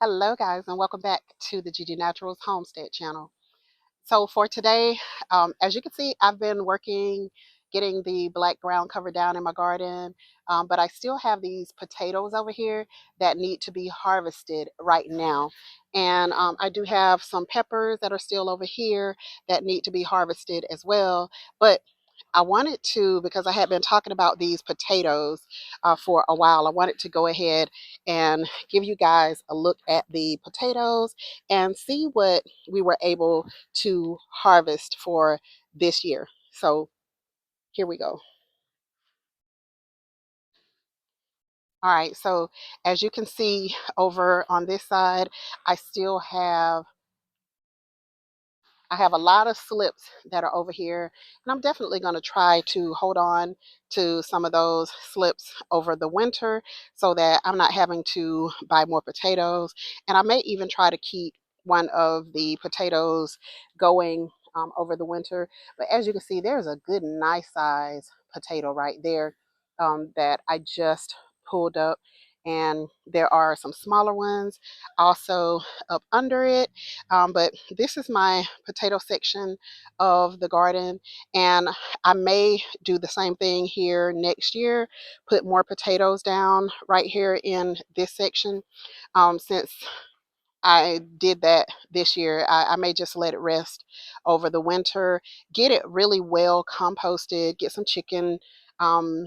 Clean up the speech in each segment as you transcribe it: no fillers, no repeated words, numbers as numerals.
Hello, guys, and welcome back to the Gigi Naturals Homestead channel. So, for today, as you can see, I've been working getting the black ground cover down in my garden, but I still have these potatoes over here that need to be harvested right now. And I do have some peppers that are still over here that need to be harvested as well. But I wanted to, because I had been talking about these potatoes for a while, I wanted to go ahead and give you guys a look at the potatoes and see what we were able to harvest for this year. So here we go. All right, so as you can see over on this side, I still have I have a lot of slips that are over here, and I'm definitely going to try to hold on to some of those slips over the winter so that I'm not having to buy more potatoes. And I may even try to keep one of the potatoes going over the winter. But as you can see, there's a good, nice size potato right there that I just pulled up. And there are some smaller ones also up under it, but this is my potato section of the garden, and I may do the same thing here next year, put more potatoes down right here in this section. Since I did that this year, I may just let it rest over the winter, get it really well composted, get some chicken um,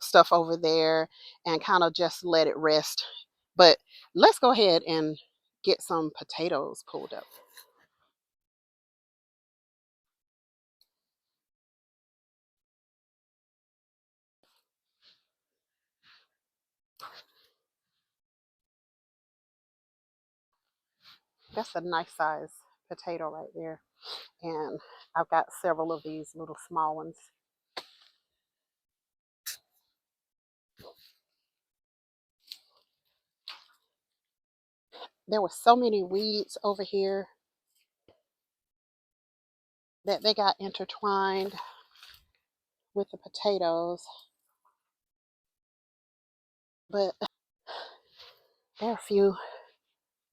stuff over there, and kind of just let it rest. But let's go ahead and get some potatoes pulled up. That's a nice size potato right there. And I've got several of these little small ones. There were so many weeds over here that they got intertwined with the potatoes. But there are a few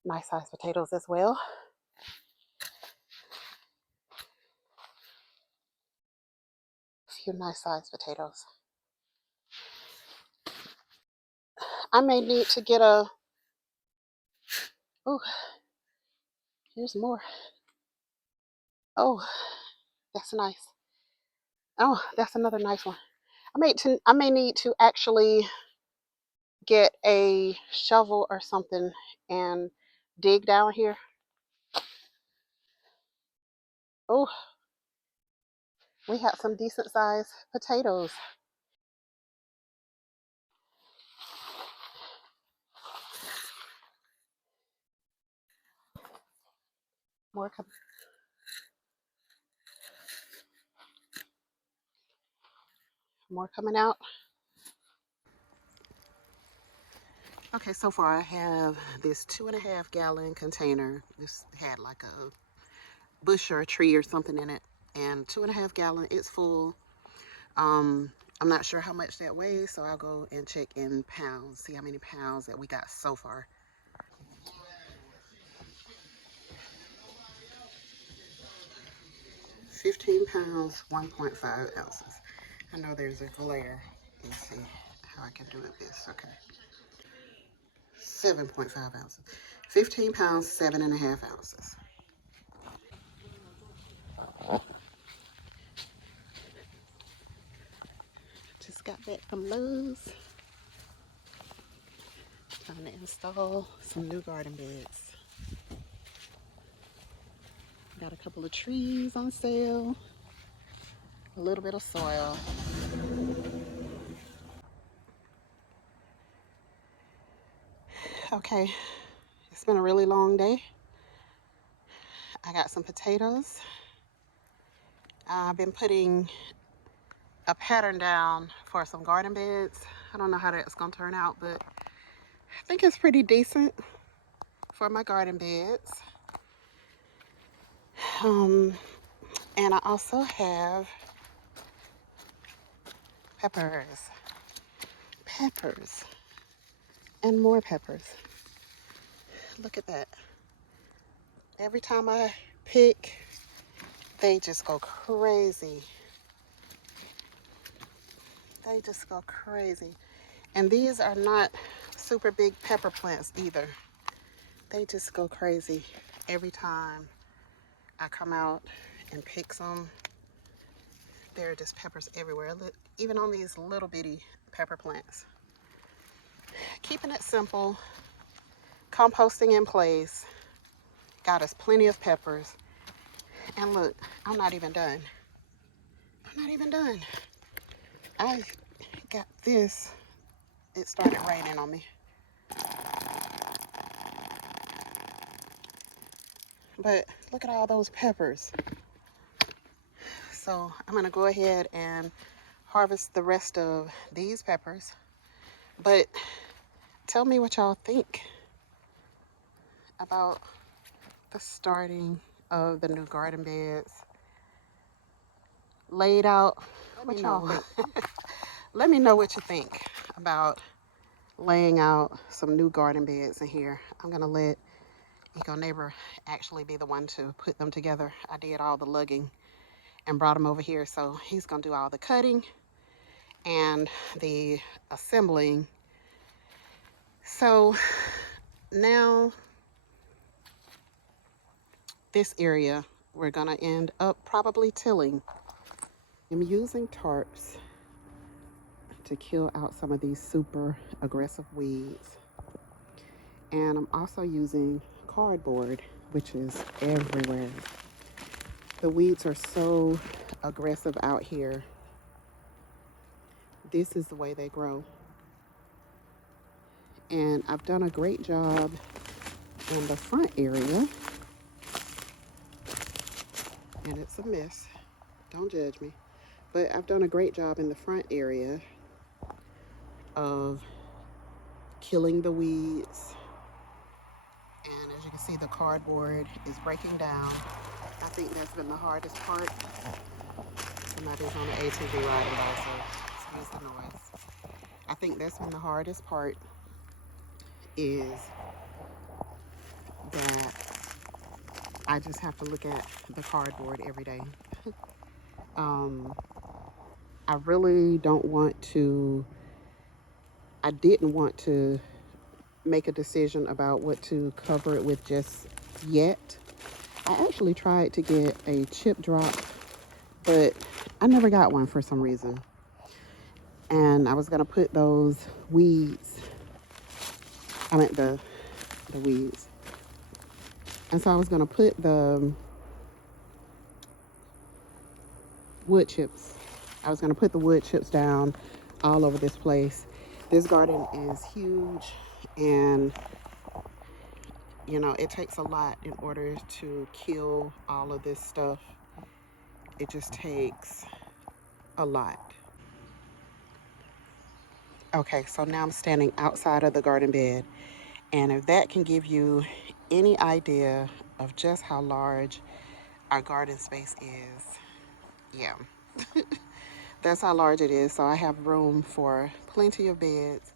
nice size potatoes as well. A few nice size potatoes. I may need to get a, oh, here's more. Oh, that's nice. Oh, that's another nice one. I may need to actually get a shovel or something and dig down here. Oh, we have some decent sized potatoes. More, more coming out. Okay, so far I have this 2.5 gallon container. This had like a bush or a tree or something in it, and 2.5 gallon. It's full. I'm not sure how much that weighs, so I'll go and check in pounds. See how many pounds that we got so far. 15 pounds, 1.5 ounces. I know there's a glare. Let's see how I can do it this. Okay. 7.5 ounces. 15 pounds, 7.5 ounces. Just got back from Lowe's. Trying to install some new garden beds. Got a couple of trees on sale. A little bit of soil. Okay, it's been a really long day. I got some potatoes. I've been putting a pattern down for some garden beds. I don't know how that's gonna turn out, but I think it's pretty decent for my garden beds. Um, and I also have peppers, peppers, and more peppers. Look at that. Every time I pick, they just go crazy. They just go crazy. And these are not super big pepper plants either. They just go crazy every time I come out and pick some. There are just peppers everywhere. Look, even on these little bitty pepper plants. Keeping it simple, composting in place, got us plenty of peppers. And look, I'm not even done. I'm not even done. I got this. It started raining on me. But look at all those peppers. So I'm gonna go ahead and harvest the rest of these peppers. But tell me what y'all think about the starting of the new garden beds. Laid out. Let me know. Let me know what you think about laying out some new garden beds in here. I'm gonna let Eco Neighbor actually be the one to put them together. I did all the lugging and brought them over here, so he's gonna do all the cutting and the assembling. So now this area we're gonna end up probably tilling. I'm using tarps to kill out some of these super aggressive weeds, and I'm also using cardboard, which is everywhere. The weeds are so aggressive out here. This is the way they grow. And I've done a great job in the front area. And it's a mess. Don't judge me. But I've done a great job in the front area of killing the weeds. And as you can see, the cardboard is breaking down. I think that's been the hardest part. Somebody's on an ATV riding by, so excuse the noise. I think that's been the hardest part, is that I just have to look at the cardboard every day. I really don't want to, I didn't want to make a decision about what to cover it with just yet. I actually tried to get a chip drop, but I never got one for some reason. And I was gonna put those weeds, I meant the weeds. And so I was gonna put the wood chips. I was gonna put the wood chips down all over this place. This garden is huge, and you know, it takes a lot in order to kill all of this stuff. It just takes a lot. Okay, so now I'm standing outside of the garden bed, and if that can give you any idea of just how large our garden space is, yeah, that's how large it is. So I have room for plenty of beds.